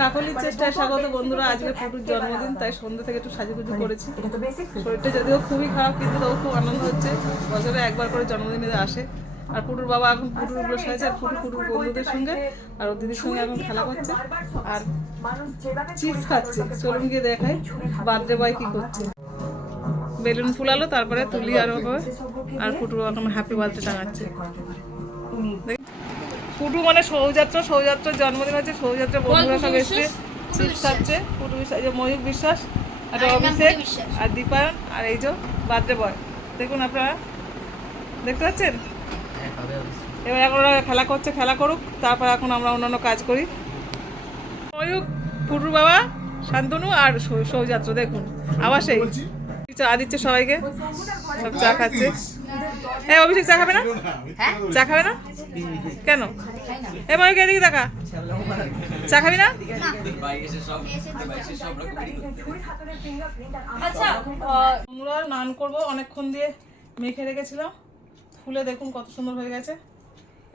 কাকলির চেষ্টায় স্বাগত বন্ধুরা। আজকে পুটুর জন্মদিন, তাই সন্ধ্যা থেকে একটু সাজুগুজু করেছি। শরীরটা যদিও খুবই খারাপ, কিন্তু তবু খুব আনন্দ হচ্ছে। বছরে একবার করে জন্মদিনে আসে। আর পুটুর বাবা এখন পুটুর বসে আছে, আর পুটুর বন্ধুদের সঙ্গে আর ওর দিদির সঙ্গে এখন খেলা করছে আর চিপস খাচ্ছে। চলুন গিয়ে দেখাই বার্থডে বয় কি করছে। বেলুন ফুলালো, তারপরে তুলি আর পুটু এখন হ্যাপি বার্থডে টাঙাচ্ছে। পুটু মানে সৌযাত্রার জন্মদিন আছে। সৌযাত্রা বন্ধুরা সব এসছে, চিপস খাচ্ছে। পুটু বিশ্বাস, ময়ূর বিশ্বাস, আর অভিষেক, আর দীপায়ন, আর এই যে বার্থডে বয়। দেখুন আপনারা দেখতে পাচ্ছেন। এবার এখন ওরা খেলা করছে, খেলা করুক, তারপর এখন আমরা অন্যান্য কাজ করি। ময়ূর, পুটুর বাবা, শান্তনু আর সৌযাত্রা দেখুন আবার সেই চা দিচ্ছে সবাইকে, সব চা খাচ্ছে। হ্যাঁ অভিষেক চা খাবে না? চা খাবে না কেন? এ ময়ূর এদিকে দেখা, চা খাবি না? আচ্ছা আমরা স্নান করবো, অনেকক্ষণ দিয়ে মেখে রেখেছিলাম। ফুলে দেখুন কত সুন্দর হয়ে গেছে।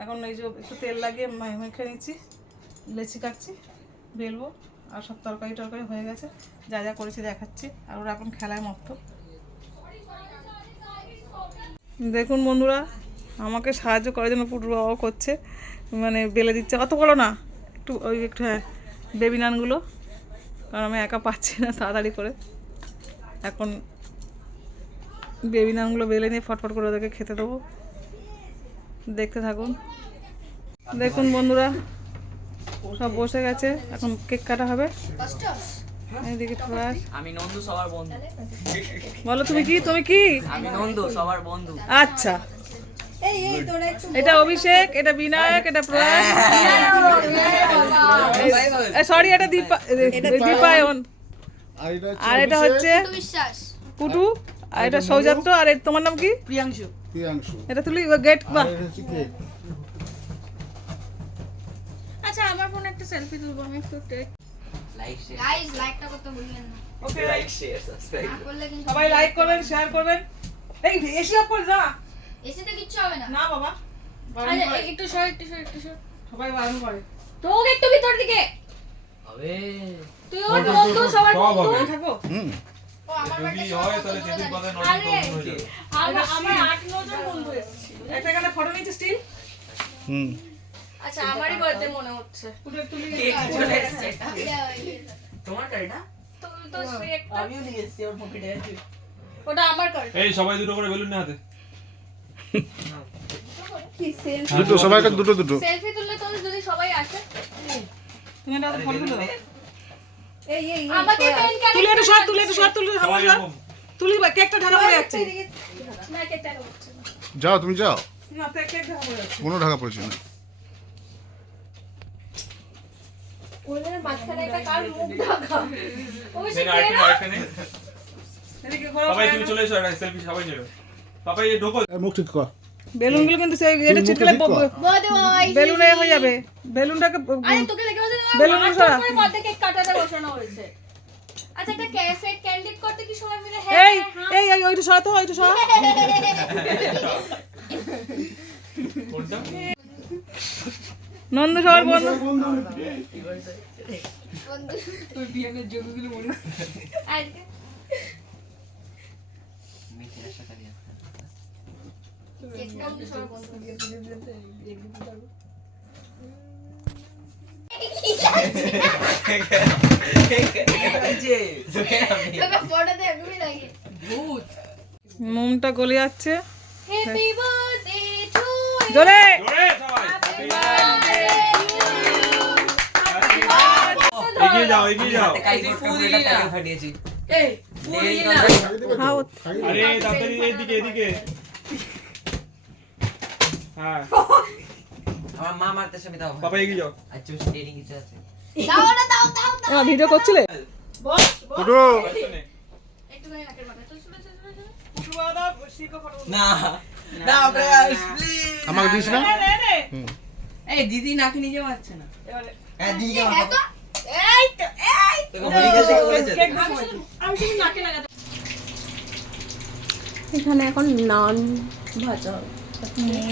এখন এই যে একটু তেল লাগিয়ে মেখে নিচ্ছি, লেচি কাটছি, বেলবো। আর সব তরকারি হয়ে গেছে, যা যা করেছি দেখাচ্ছি। আর ওরা এখন খেলায় মত্ত। দেখুন বন্ধুরা, আমাকে সাহায্য করার জন্য পুটুর বাবাও করছে, মানে বেলে দিচ্ছে। অত বড় না, একটু একটু হ্যাঁ বেবি নানগুলো, কারণ আমি একা পাচ্ছি না তাড়াতাড়ি করে। এখন বেবি নানগুলো বেলে নিয়ে ফটফট করে ওদেরকে খেতে দেবো। দেখতে থাকুন। দেখুন বন্ধুরা, সব বসে গেছে, এখন কেক কাটা হবে। এইদিকে আমি নন্দু, সবার বন্ধু। বলো তুমি কি? আমি নন্দু, সবার বন্ধু। আচ্ছা, এটা অভিষেক, এটা বিনায়ক, এটা প্রয়াস, সরি এটা দীপায়ন, আর এটা হচ্ছে পুটু, আর এটা সৌজাত্য, আর তোমার নাম কি? প্রিয়াংশু। এটা তুলি গেট। বাহ, আচ্ছা আমার ফোনে একটা সেলফি তুলবো আমি একটু। গাইস লাইকটা করতে ভুলবেন না। ওকে, লাইক শেয়ার সাবস্ক্রাইব করলে কিন্তু সবাই লাইক করবেন, শেয়ার করবেন। এই এসি অফ করে না, এসিতে কিচ্ছু হবে না। না বাবা, আচ্ছা একটু সর। সবাই বারণ করে। তোকে একটু ভিতর দিকে হবে। তুই ওর বন্ধু, সবার বন্ধু থাকবো। ও আমার বাড়িতে যদি হয় তাহলে যেদিন কথা নয় আরে তখন হয়ে যাবে। আমার 8-9 জন বন্ধু এসেছে। একটা এখানে ফটো নিচ্ছে স্টিল। আচ্ছা আমারই বার্থডে মনে হচ্ছে। পুরো তুলি কেক চলে এসেছে। তোমারটা এটা? তো সেই একটা আমিও নিয়ে এসেছি, ওর পকেটে আছে। ওটা আমার কার্ড। এই সবাই দুটো করে বেলুন নিয়ে হাতে। দুটো সবাইকে দুটো সেলফি তুললে তো যদি সবাই আসে। তুমি একটা ফটো তুলে দাও। আমাকে পেন কার্ড তুলি একটু শর্ট তুলি সবাই আমরা এরকম। তুলি কেকটা ঢাকা পড়ে যাচ্ছে। না কেকটা হচ্ছে না। যাও, তুমি যাও, না কেক ঢাকা পড়ে যাচ্ছে। কোনো ঢাকা পড়েছে না। ওদের মাঝখানে একটা কার মুখ ঢাকা। ওই সে নে না, আরেকটা নে। এদিকে ঘোরো। সবাই তুমি চলে এসো, একটা সেলফি সবাই নেবে। পাপা এই ঢোকো। মুখ ঠিক কর। বেলুনগুলো কিন্তু সেই এটা চিটকেলে বড় ভাই বেলুনে হয়ে যাবে। বেলুনটাকে আরে তোকে দেখে বলছে বেলুন বেলুন সরা। করে মধ্যে কেক কাটাতে বসানো হয়েছে। আচ্ছা একটা ক্যাফে ক্যান্ডিড করতে কি সময় মিলে? এই ওইটা সরাতো, ওইটা সরা। কোনটা? নন্দ সবার বন্ধু। তুই বিয়ানের জমিগুলো মনে আজকে মিথিলার সাথে নিয়ে কেক বন্ধু সবার বন্ধু। তোকে ফটোতে এমনি লাগে। মোমটা গলে যাচ্ছে। Happy birthday to you. জোরে জোরে সবাই। হ্যাপি বার্থডে এগিয়ে যাও, এগিয়ে যাও। কাইতে ফুলটা প্যাকেট ফাটিয়েছি। এই ফুলিয়ে না। খাও। আরে তাড়াতাড়ি এদিকে। হ্যাঁ, আমার মা মারতে সঙ্গে দাও। পাপা এগিয়ে যাও। আচ্ছা স্টেরিং কিছু আছে। দাও না দাও। এমা ভিডিও করছিলে? দুটো একটুখানি নাকের মাথা চল। না না প্লিজ আমাকে দিস না। এই দিদি নাকি নিজে মারছে না। হ্যাঁ দিদিকে এই মারো। তো এই তো তোকে মেডিকেল থেকে বলেছে। আমি শুধু নাকে লাগাতে। এখানে এখন নান ভাজা হবে।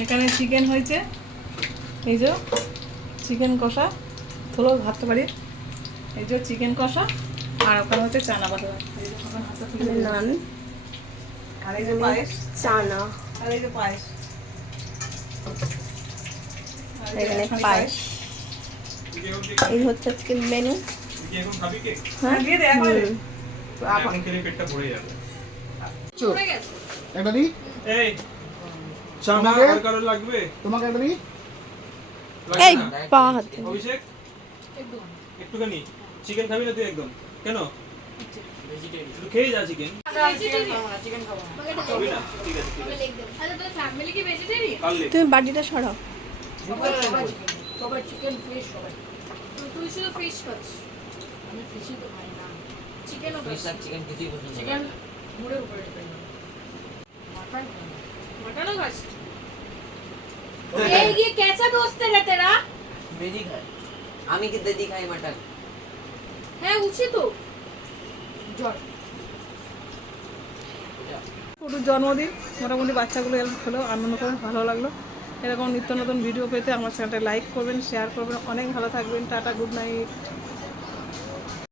এখানে চিকেন হয়েছে, এই যে চিকেন কষা। তোলো ভাতটা বাড়ি। এই যে চিকেন কষা আর ওখানে হচ্ছে চানা বাটার, এই যে ওখানে হাতে তুলে এখানে নান, আর এই যে পায়েস, চানা, আর এই যে পায়েস, আর এই যে এখানে এখানে পায়েস। এই হচ্ছে আজকের মেনু। তুই কি এখন খাবি কেক? হ্যাঁ দিয়ে দে একবারে দে। এখন খেলে পেটটা ভরে যাবে। পড়ে গেছে একটা দিই এই চানা তোমাকে? আর কারো লাগবে? তোমাকে একটা দিই লাগবে এই না? পা হাতে অভিষেক একটুখানি চিকেন খাবি না তুই একদম? কেন? একটু খেয়ে যা চিকেন। খাবি না? ঠিক আছে, ঠিক আছে। আচ্ছা তোর ফ্যামিলি কি ভেজিটেরিয়ান? কাল লে। তুমি বাটিটা সরাও। তুই শুধু ফিশ খাচ্ছিস? আমি ফিশই তো খাই না, চিকেনও চিকেন মুড়ের উপরে মটনও খাস? এই ये कैसा दोस्त है तेरा? বেজি খায় আমি কি দেদি খাই মাটন হ্যাঁ উচিত তো জল পুরো জন্মদিন মোটামুটি বাচ্চাগুলো এরকম হলো, আনন্দ করে ভালো লাগলো। এরকম নিত্য নতুন ভিডিও পেতে আমার চ্যানেলটা লাইক করবেন, শেয়ার করবেন। অনেক ভালো থাকবেন। Tata, good night.